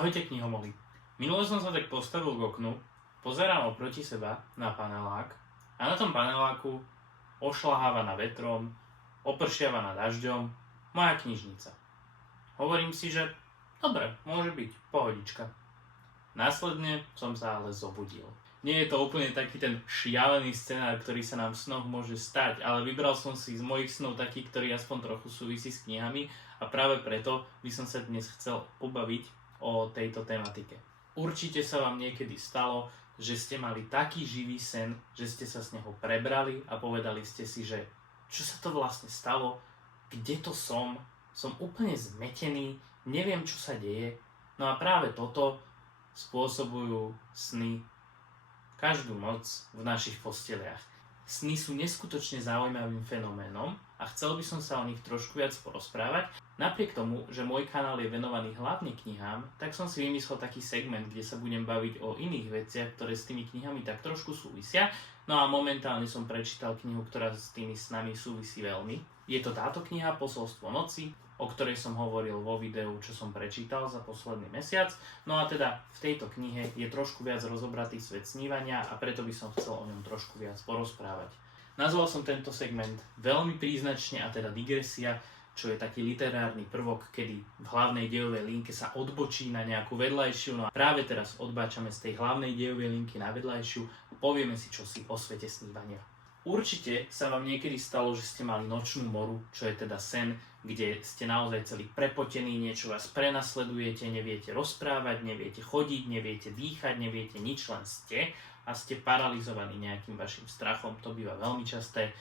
Ahojte knihomoli. Minule som sa tak postavil k oknu, pozerám oproti seba na panelák a na tom paneláku ošľahávaná vetrom, opršiavaná dažďom moja knižnica. Hovorím si, že dobre, môže byť, pohodička. Následne som sa ale zobudil. Nie je to úplne taký ten šialený scenár, ktorý sa nám v snoch môže stať, ale vybral som si z mojich snov taký, ktorý aspoň trochu súvisí s knihami a práve preto by som sa dnes chcel pobaviť o tejto tematike. Určite sa vám niekedy stalo, že ste mali taký živý sen, že ste sa z neho prebrali a povedali ste si, že čo sa to vlastne stalo, kde to som úplne zmetený, neviem čo sa deje. No a práve toto spôsobujú sny každú noc v našich posteliach. Sny sú neskutočne zaujímavým fenoménom a chcel by som sa o nich trošku viac porozprávať. Napriek tomu, že môj kanál je venovaný hlavne knihám, tak som si vymyslel taký segment, kde sa budem baviť o iných veciach, ktoré s tými knihami tak trošku súvisia. No a momentálne som prečítal knihu, ktorá s tými snami súvisí veľmi. Je to táto kniha Posolstvo noci, o ktorej som hovoril vo videu, čo som prečítal za posledný mesiac. No a teda v tejto knihe je trošku viac rozobratý svet snívania a preto by som chcel o ňom trošku viac porozprávať. Nazval som tento segment veľmi príznačne, a teda digresia, čo je taký literárny prvok, kedy v hlavnej dejovej linke sa odbočí na nejakú vedľajšiu. No a práve teraz odbáčame z tej hlavnej dejovej linky na vedľajšiu a povieme si čosi o svete snívania. Určite sa vám niekedy stalo, že ste mali nočnú moru, čo je teda sen, kde ste naozaj celý prepotení, niečo vás prenasledujete, neviete rozprávať, neviete chodiť, neviete dýchať, neviete nič, len ste a ste paralizovaní nejakým vašim strachom, to býva veľmi časté.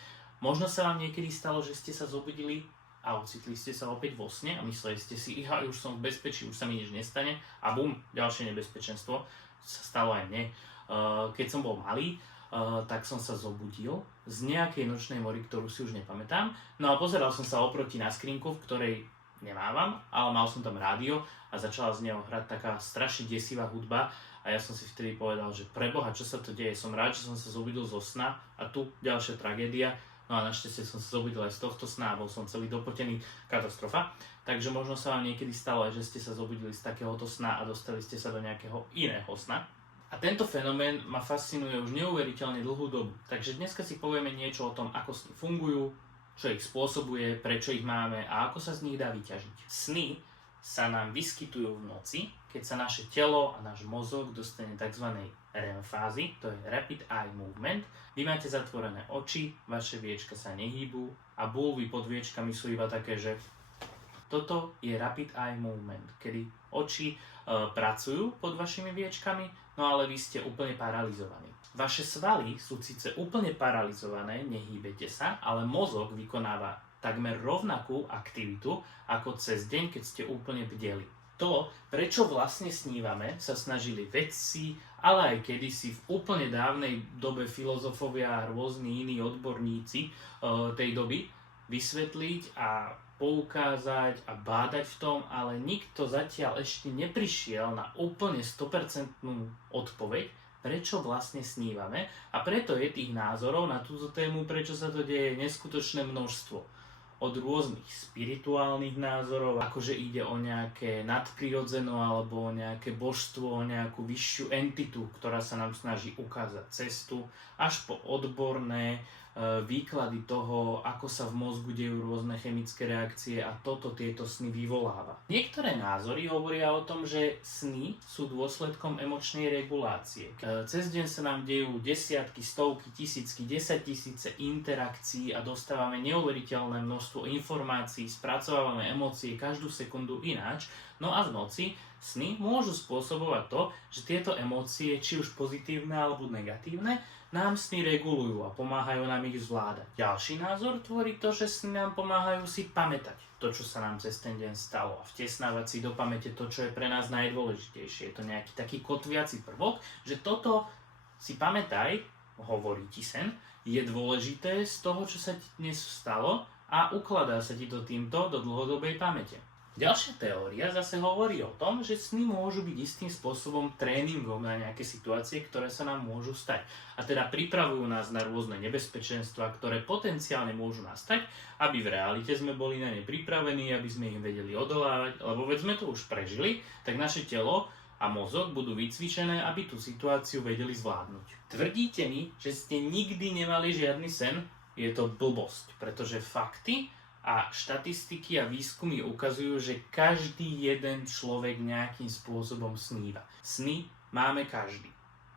Možno sa vám niekedy stalo, že ste sa zobudili a ocitli ste sa opäť vo sne a mysleli ste si, už som v bezpečí, už sa mi nič nestane a bum, ďalšie nebezpečenstvo sa stalo aj mne. Keď som bol malý, tak som sa zobudil z nejakej nočnej mory, ktorú si už nepamätám. No a pozeral som sa oproti na skrinku, v ktorej nemávam, ale mal som tam rádio a začala z neho hrať taká strašne desivá hudba a ja som si vtedy povedal, že preboha, čo sa to deje, som rád, že som sa zobudil zo sna a tu ďalšia tragédia. No a našťastie som sa zobudil aj z tohto sna a bol som celý dopotený, katastrofa. Takže možno sa vám niekedy stalo aj, že ste sa zobudili z takéhoto sna a dostali ste sa do nejakého iného sna. A tento fenomén ma fascinuje už neuveriteľne dlhú dobu. Takže dneska si povieme niečo o tom, ako sny fungujú, čo ich spôsobuje, prečo ich máme a ako sa z nich dá vyťažiť. Sny sa nám vyskytujú v noci, keď sa naše telo a náš mozog dostane tzv. REM fázy, to je Rapid Eye Movement. Vy máte zatvorené oči, vaše viečka sa nehýbu a bulvy pod viečkami sú iba také, že toto je Rapid Eye Movement, kedy oči pracujú pod vašimi viečkami, no ale vy ste úplne paralizovaní. Vaše svaly sú síce úplne paralizované, nehýbete sa, ale mozog vykonáva takmer rovnakú aktivitu ako cez deň, keď ste úplne bdeli. To, prečo vlastne snívame, sa snažili vedci, ale aj kedysi v úplne dávnej dobe filozofovia a rôzni iní odborníci tej doby vysvetliť a poukázať a bádať v tom, ale nikto zatiaľ ešte neprišiel na úplne 100% odpoveď, prečo vlastne snívame, a preto je tých názorov na túto tému, prečo sa to deje, neskutočné množstvo. Od rôznych spirituálnych názorov, akože ide o nejaké nadprirodzeno alebo o nejaké božstvo, o nejakú vyššiu entitu, ktorá sa nám snaží ukázať cestu, až po odborné výklady toho, ako sa v mozgu dejú rôzne chemické reakcie a tieto sny vyvoláva. Niektoré názory hovoria o tom, že sny sú dôsledkom emočnej regulácie. Cez deň sa nám dejú desiatky, stovky, tisícky, 10 000 interakcií a dostávame neuveriteľné množstvo informácií, spracovávame emócie každú sekundu ináč. No a v noci sny môžu spôsobovať to, že tieto emócie, či už pozitívne alebo negatívne, nám sny regulujú a pomáhajú nám ich zvládať. Ďalší názor tvorí to, že sny nám pomáhajú si pamätať to, čo sa nám cez ten deň stalo a vtesnávať si do pamäte to, čo je pre nás najdôležitejšie. Je to nejaký taký kotviaci prvok, že toto si pamätaj, hovorí ti sen, je dôležité z toho, čo sa ti dnes stalo a ukladá sa ti to týmto do dlhodobej pamäte. Ďalšia teória zase hovorí o tom, že sny môžu byť istým spôsobom tréningom na nejaké situácie, ktoré sa nám môžu stať. A teda pripravujú nás na rôzne nebezpečenstvá, ktoré potenciálne môžu nastať, aby v realite sme boli na ne pripravení, aby sme ich vedeli odolávať, lebo veď sme to už prežili, tak naše telo a mozog budú vycvičené, aby tú situáciu vedeli zvládnuť. Tvrdíte mi, že ste nikdy nemali žiadny sen? Je to blbosť, pretože fakty a štatistiky a výskumy ukazujú, že každý jeden človek nejakým spôsobom sníva. Sny máme každý.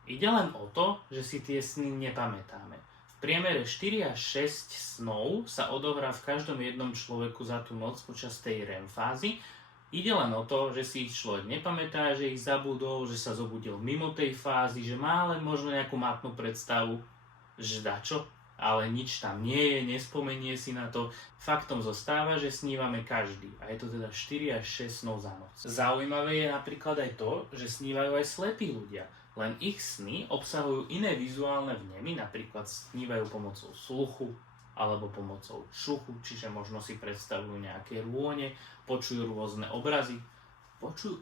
Ide len o to, že si tie sny nepamätáme. V priemere 4 až 6 snov sa odohrá v každom jednom človeku za tú noc počas tej REM fázy. Ide len o to, že si ich človek nepamätá, že ich zabudol, že sa zobudil mimo tej fázy, že má len možno nejakú matnú predstavu, že dačo, ale nič tam nie je, nespomenie si na to. Faktom zostáva, že snívame každý a je to teda 4 až 6 snov za noc. Zaujímavé je napríklad aj to, že snívajú aj slepí ľudia, len ich sny obsahujú iné vizuálne vnemy, napríklad snívajú pomocou sluchu alebo pomocou šuchu, čiže možno si predstavujú nejaké rône, počujú rôzne obrazy, počujú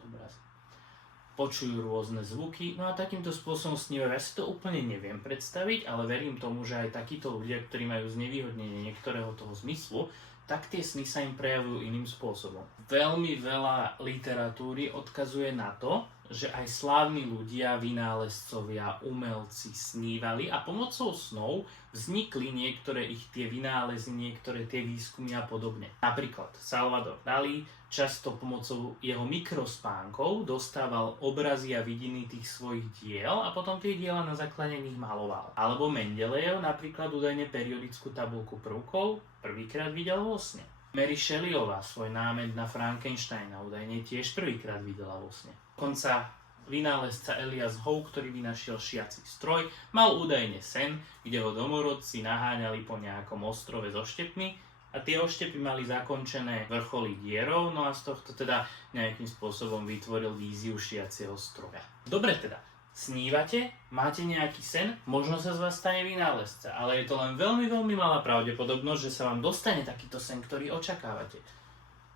rôzne zvuky, no a takýmto spôsobom snívajú. Ja si to úplne neviem predstaviť, ale verím tomu, že aj takíto ľudia, ktorí majú znevýhodnenie niektorého toho zmyslu, tak tie sny sa im prejavujú iným spôsobom. Veľmi veľa literatúry odkazuje na to, že aj slávni ľudia, vynálezcovia, umelci snívali a pomocou snov vznikli niektoré ich tie vynálezy, niektoré tie výskumy a podobne. Napríklad Salvador Dalí často pomocou jeho mikrospánkov dostával obrazy a vidiny tých svojich diel a potom tie diela na základe nich maloval. Alebo Mendelejev napríklad údajne periodickú tabuľku prvkov prvýkrát videl vo sne. Mary Shelleyová svoj námed na Frankensteina údajne tiež prvýkrát videla vo sne. Dokonca vynálezca Elias Howe, ktorý vynašiel šiaci stroj, mal údajne sen, kde ho domorodci naháňali po nejakom ostrove so štepmi a tie oštepy mali zakončené vrcholy dierou, no a z tohto teda nejakým spôsobom vytvoril víziu šiaceho stroja. Dobre teda, snívate, máte nejaký sen, možno sa z vás stane vynálezca, ale je to len veľmi, veľmi malá pravdepodobnosť, že sa vám dostane takýto sen, ktorý očakávate.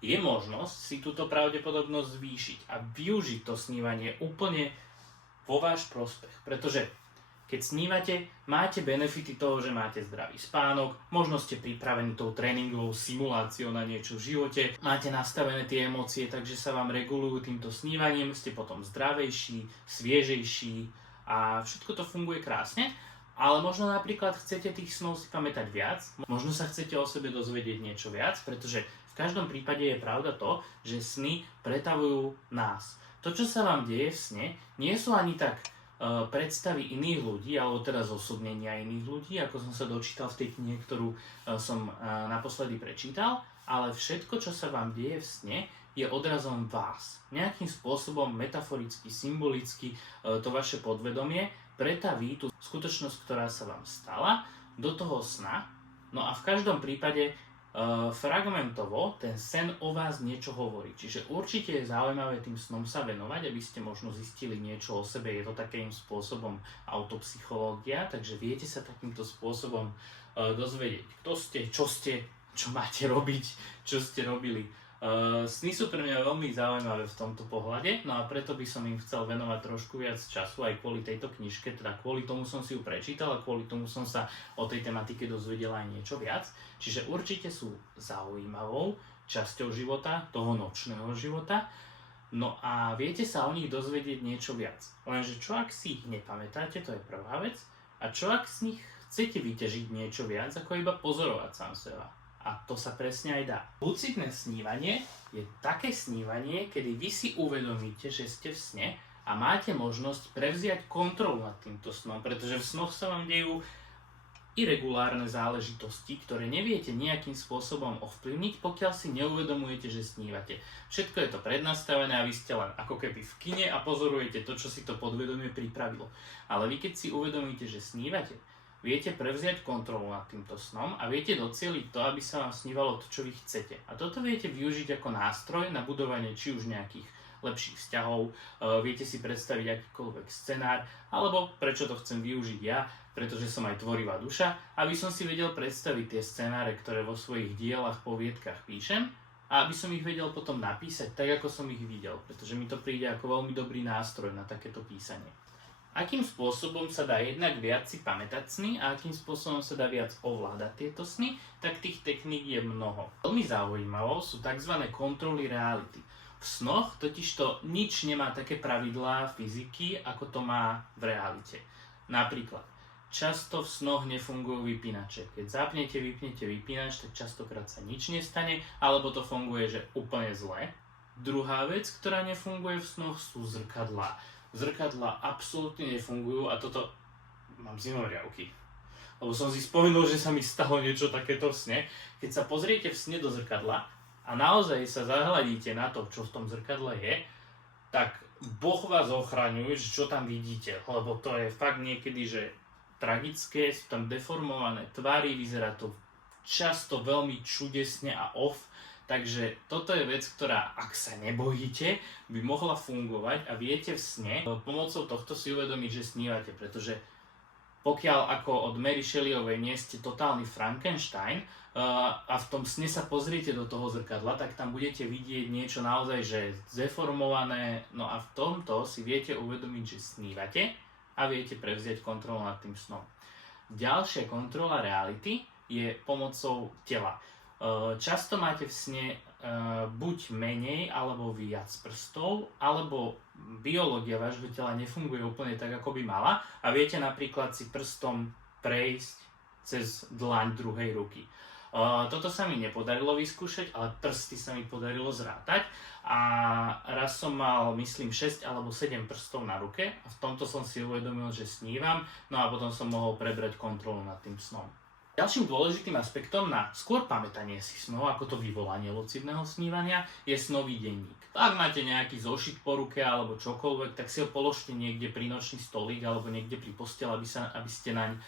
Je možnosť si túto pravdepodobnosť zvýšiť a využiť to snívanie úplne vo váš prospech, pretože keď snívate, máte benefity toho, že máte zdravý spánok, možno ste pripravení tou tréningovou simuláciou na niečo v živote, máte nastavené tie emócie, takže sa vám regulujú týmto snívaním, ste potom zdravejší, sviežejší a všetko to funguje krásne. Ale možno napríklad chcete tých snov si pamätať viac, možno sa chcete o sebe dozvedieť niečo viac, pretože v každom prípade je pravda to, že sny pretavujú nás. To, čo sa vám deje v sne, nie sú ani tak predstavy iných ľudí, alebo teda zosobnenia iných ľudí, ako som sa dočítal v tej knihe, ktorú som naposledy prečítal, ale všetko, čo sa vám deje v sne, je odrazom vás. Nejakým spôsobom, metaforicky, symbolicky, to vaše podvedomie pretaví tú skutočnosť, ktorá sa vám stala, do toho sna. No a v každom prípade fragmentovo ten sen o vás niečo hovorí. Čiže určite je zaujímavé tým snom sa venovať, aby ste možno zistili niečo o sebe. Je to takým spôsobom autopsychológia, takže viete sa takýmto spôsobom dozvedieť, kto ste, čo máte robiť, čo ste robili. Sny sú pre mňa veľmi zaujímavé v tomto pohľade, no a preto by som im chcel venovať trošku viac času aj kvôli tejto knižke, teda kvôli tomu som si ju prečítal a kvôli tomu som sa o tej tematike dozvedel aj niečo viac. Čiže určite sú zaujímavou časťou života, toho nočného života, no a viete sa o nich dozvedieť niečo viac. Lenže čo ak si ich nepamätáte, to je prvá vec, a čo ak z nich chcete vyťažiť niečo viac, ako iba pozorovať sám seba. A to sa presne aj dá. Lucidné snívanie je také snívanie, kedy vy si uvedomíte, že ste v sne a máte možnosť prevziať kontrolu nad týmto snom, pretože v snoch sa vám dejú irregulárne záležitosti, ktoré neviete nejakým spôsobom ovplyvniť, pokiaľ si neuvedomujete, že snívate. Všetko je to prednastavené a vy ste len ako keby v kine a pozorujete to, čo si to podvedomie pripravilo. Ale vy keď si uvedomíte, že snívate, viete prevziať kontrolu nad týmto snom a viete docieliť to, aby sa vám snívalo to, čo vy chcete. A toto viete využiť ako nástroj na budovanie či už nejakých lepších vzťahov, viete si predstaviť akýkoľvek scenár, alebo prečo to chcem využiť ja, pretože som aj tvorivá duša, aby som si vedel predstaviť tie scenáre, ktoré vo svojich dielach, poviedkach píšem, a aby som ich vedel potom napísať tak, ako som ich videl, pretože mi to príde ako veľmi dobrý nástroj na takéto písanie. Akým spôsobom sa dá jednak viac si pamätať sny a akým spôsobom sa dá viac ovládať tieto sny, tak tých techník je mnoho. Veľmi zaujímavou sú tzv. Kontroly reality. V snoch totižto nič nemá také pravidlá fyziky, ako to má v realite. Napríklad, často v snoch nefungujú vypínače. Keď zapnete, vypnete vypínač, tak častokrát sa nič nestane, alebo to funguje, že úplne zle. Druhá vec, ktorá nefunguje v snoch, sú zrkadlá. Zrkadlá absolútne nefungujú a toto mám zimomriavky. Lebo som si spomenul, že sa mi stalo niečo takéto v sne. Keď sa pozriete v sne do zrkadla a naozaj sa zahľadíte na to, čo v tom zrkadle je, tak Boh vás ochraňuje, čo tam vidíte. Lebo to je fakt niekedy, že tragické, sú tam deformované tvary, vyzerá to často veľmi čudesne a off. Takže toto je vec, ktorá, ak sa nebojíte, by mohla fungovať a viete v sne pomocou tohto si uvedomiť, že snívate, pretože pokiaľ ako od Mary Shelleyovej nie ste totálny Frankenstein a v tom sne sa pozriete do toho zrkadla, tak tam budete vidieť niečo naozaj že zdeformované, no a v tomto si viete uvedomiť, že snívate a viete prevziať kontrolu nad tým snom. Ďalšia kontrola reality je pomocou tela. Často máte v sne buď menej alebo viac prstov, alebo biológia vášho tela nefunguje úplne tak, ako by mala a viete napríklad si prstom prejsť cez dlaň druhej ruky. Toto sa mi nepodarilo vyskúšať, ale prsty sa mi podarilo zrátať a raz som mal, myslím, 6 alebo 7 prstov na ruke a v tomto som si uvedomil, že snívam, no a potom som mohol prebrať kontrolu nad tým snom. Ďalším dôležitým aspektom na skôr pamätanie si snov, ako to vyvolanie lucidného snívania, je snový denník. Ak máte nejaký zošit po ruke alebo čokoľvek, tak si ho položte niekde pri nočný stolík alebo niekde pri posteli, aby ste naň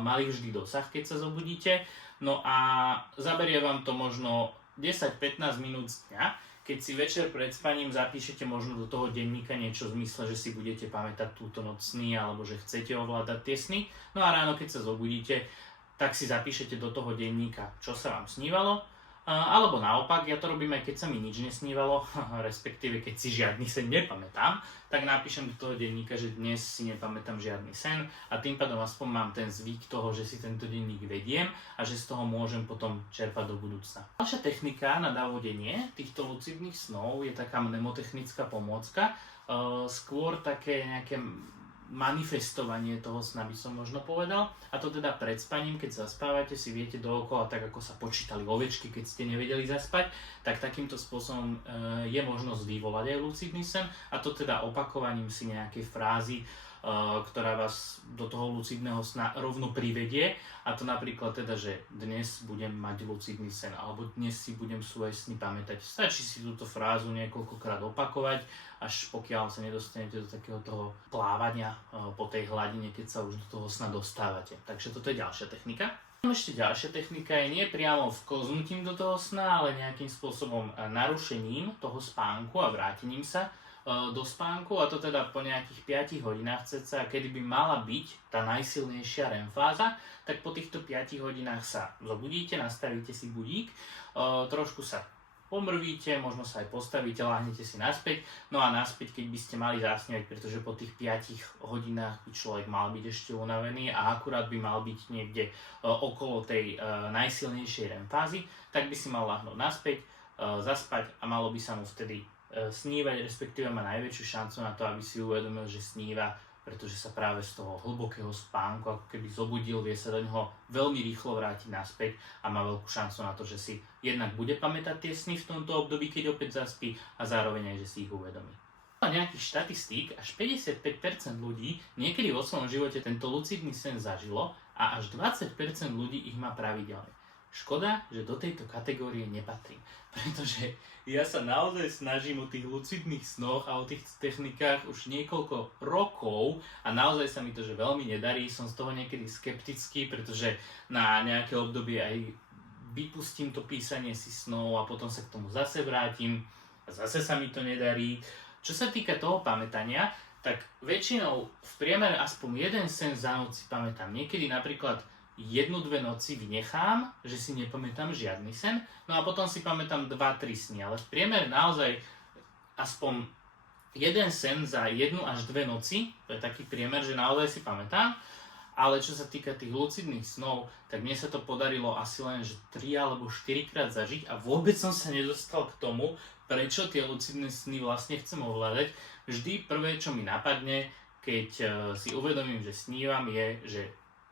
mali vždy dosah, keď sa zobudíte. No a zaberie vám to možno 10-15 minút z dňa, keď si večer pred spaním zapíšete možno do toho denníka niečo v zmysle, že si budete pamätať túto noc sny alebo že chcete ovládať tie sny. No a ráno, keď sa zobudíte, tak si zapíšete do toho denníka, čo sa vám snívalo, alebo naopak, ja to robím aj keď sa mi nič nesnívalo, respektíve keď si žiadny sen nepamätám, tak napíšem do toho denníka, že dnes si nepamätám žiadny sen a tým pádom aspoň mám ten zvyk toho, že si tento denník vediem a že z toho môžem potom čerpať do budúcna. Ďalšia technika na navodenie týchto lucidných snov je taká mnemotechnická pomôcka, skôr také nejaké manifestovanie toho sna by som možno povedal. A to teda pred spaním, keď zaspávate, si viete dookola, tak ako sa počítali ovečky, keď ste nevedeli zaspať, tak takýmto spôsobom je možnosť vyvolať aj lucidný sen a to teda opakovaním si nejakej frázy, ktorá vás do toho lucidného sna rovno privedie a to napríklad teda, že dnes budem mať lucidný sen alebo dnes si budem svoje sny pamätať. Stačí si túto frázu niekoľkokrát opakovať, až pokiaľ sa nedostanete do takého toho plávania po tej hladine, keď sa už do toho sna dostávate. Takže toto je ďalšia technika. Ešte ďalšia technika je nie priamo vklznutím do toho sna, ale nejakým spôsobom narušením toho spánku a vrátením sa do spánku, a to teda po nejakých 5 hodinách cca, kedy by mala byť tá najsilnejšia REM fáza, tak po týchto 5 hodinách sa zobudíte, nastavíte si budík, trošku sa pomrvíte, možno sa aj postavíte, láhnete si naspäť, no a naspäť, keď by ste mali zasnívať, pretože po tých 5 hodinách by človek mal byť ešte unavený a akurát by mal byť niekde okolo tej najsilnejšej REM fázy, tak by si mal láhnuť naspäť, zaspať a malo by sa mu vtedy snívať, respektíve má najväčšiu šancu na to, aby si uvedomil, že sníva, pretože sa práve z toho hlbokého spánku ako keby zobudil, vie sa do neho veľmi rýchlo vrátiť naspäť a má veľkú šancu na to, že si jednak bude pamätať tie sny v tomto období, keď opäť zaspí a zároveň aj, že si ich uvedomí. A nejakých štatistík až 55% ľudí niekedy vo svojom živote tento lucidný sen zažilo a až 20% ľudí ich má pravidelne. Škoda, že do tejto kategórie nepatrím, pretože ja sa naozaj snažím o tých lucidných snoch a o tých technikách už niekoľko rokov a naozaj sa mi to že veľmi nedarí, som z toho niekedy skeptický, pretože na nejaké obdobie aj vypustím to písanie si snov a potom sa k tomu zase vrátim a zase sa mi to nedarí. Čo sa týka toho pamätania, tak väčšinou v priemere aspoň jeden sen za noc si pamätám. Niekedy napríklad 1-2 noci vynechám, že si nepamätám žiadny sen, no a potom si pamätám 2-3 sny, ale v priemere naozaj aspoň jeden sen za 1 až 2 noci, to je taký priemer, že naozaj si pamätám, ale čo sa týka tých lucidných snov, tak mne sa to podarilo asi len že 3 alebo 4 krát zažiť a vôbec som sa nedostal k tomu, prečo tie lucidné sny vlastne chcem ovládať. Vždy prvé, čo mi napadne, keď si uvedomím, že snívam, je, že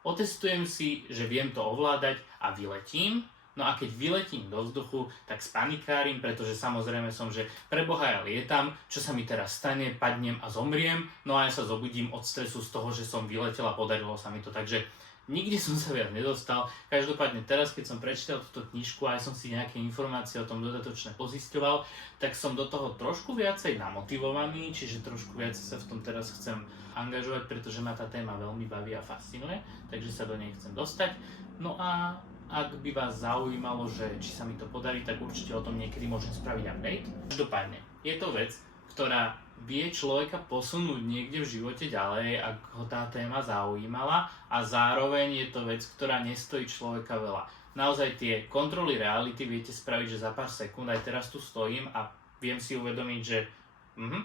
otestujem si, že viem to ovládať a vyletím. No a keď vyletím do vzduchu, tak spanikárim, pretože samozrejme som, že preboha ja lietam, čo sa mi teraz stane, padnem a zomriem. No a ja sa zobudím od stresu z toho, že som vyletel a podarilo sa mi to. Takže nikde som sa viac nedostal. Každopádne teraz, keď som prečítal túto knižku a aj som si nejaké informácie o tom dodatočne pozisťoval, tak som do toho trošku viacej namotivovaný, čiže trošku viacej sa v tom teraz chcem angažovať, pretože ma tá téma veľmi baví a fascinuje, takže sa do nej chcem dostať. No a ak by vás zaujímalo, že či sa mi to podarí, tak určite o tom niekedy môžem spraviť update. Každopádne, je to vec, ktorá vie človeka posunúť niekde v živote ďalej, ak ho tá téma zaujímala, a zároveň je to vec, ktorá nestojí človeka veľa. Naozaj tie kontroly reality viete spraviť, že za pár sekúnd, aj teraz tu stojím a viem si uvedomiť, že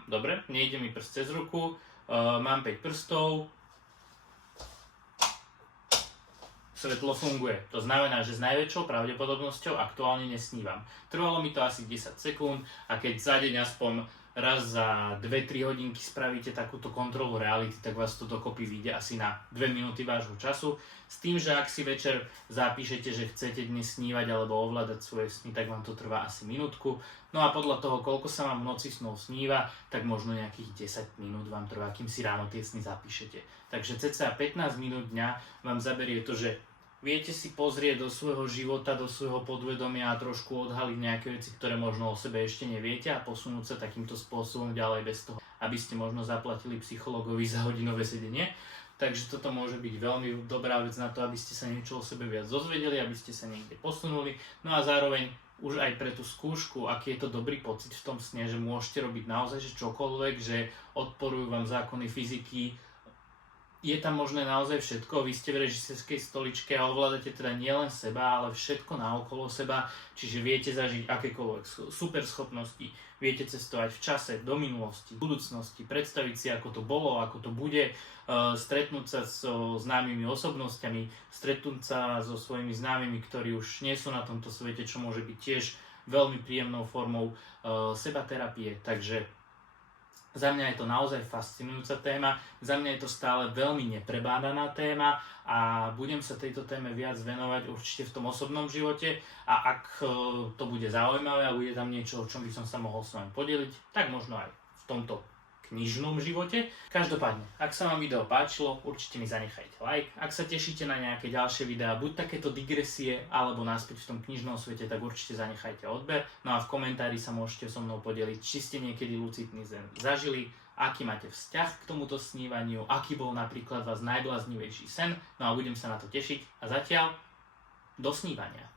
dobre, nejde mi prst cez ruku, mám 5 prstov, svetlo funguje. To znamená, že s najväčšou pravdepodobnosťou aktuálne nesnívam. Trvalo mi to asi 10 sekúnd a keď za deň aspoň raz za 2-3 hodinky spravíte takúto kontrolu reality, tak vás to dokopy vyjde asi na 2 minúty vášho času. S tým, že ak si večer zapíšete, že chcete dnes snívať alebo ovládať svoje sny, tak vám to trvá asi minútku. No a podľa toho, koľko sa vám v noci snov sníva, tak možno nejakých 10 minút vám trvá, kým si ráno tie sny zapíšete. Takže cca 15 minút dňa vám zaberie to, že viete si pozrieť do svojho života, do svojho podvedomia a trošku odhaliť nejaké veci, ktoré možno o sebe ešte neviete a posunúť sa takýmto spôsobom ďalej bez toho, aby ste možno zaplatili psychologovi za hodinové sedenie. Takže toto môže byť veľmi dobrá vec na to, aby ste sa niečo o sebe viac dozvedeli, aby ste sa niekde posunuli. No a zároveň už aj pre tú skúšku, aký je to dobrý pocit v tom sne, že môžete robiť naozaj že čokoľvek, že odporujú vám zákony fyziky, je tam možné naozaj všetko, vy ste v režisérskej stoličke a ovládate teda nielen seba, ale všetko naokolo seba, čiže viete zažiť akékoľvek super schopnosti, viete cestovať v čase, do minulosti, v budúcnosti, predstaviť si, ako to bolo, ako to bude, stretnúť sa so známymi osobnostiami, stretnúť sa so svojimi známymi, ktorí už nie sú na tomto svete, čo môže byť tiež veľmi príjemnou formou sebaterapie, takže za mňa je to naozaj fascinujúca téma, za mňa je to stále veľmi neprebádaná téma a budem sa tejto téme viac venovať určite v tom osobnom živote a ak to bude zaujímavé a bude tam niečo, o čom by som sa mohol s vami podeliť, tak možno aj v tomto knižnom živote. Každopádne, ak sa vám video páčilo, určite mi zanechajte like. Ak sa tešíte na nejaké ďalšie videá, buď takéto digresie, alebo naspäť v tom knižnom svete, tak určite zanechajte odber. No a v komentári sa môžete so mnou podeliť, či ste niekedy lucidný sen zažili, aký máte vzťah k tomuto snívaniu, aký bol napríklad váš najbláznivejší sen. No a budem sa na to tešiť a zatiaľ do snívania.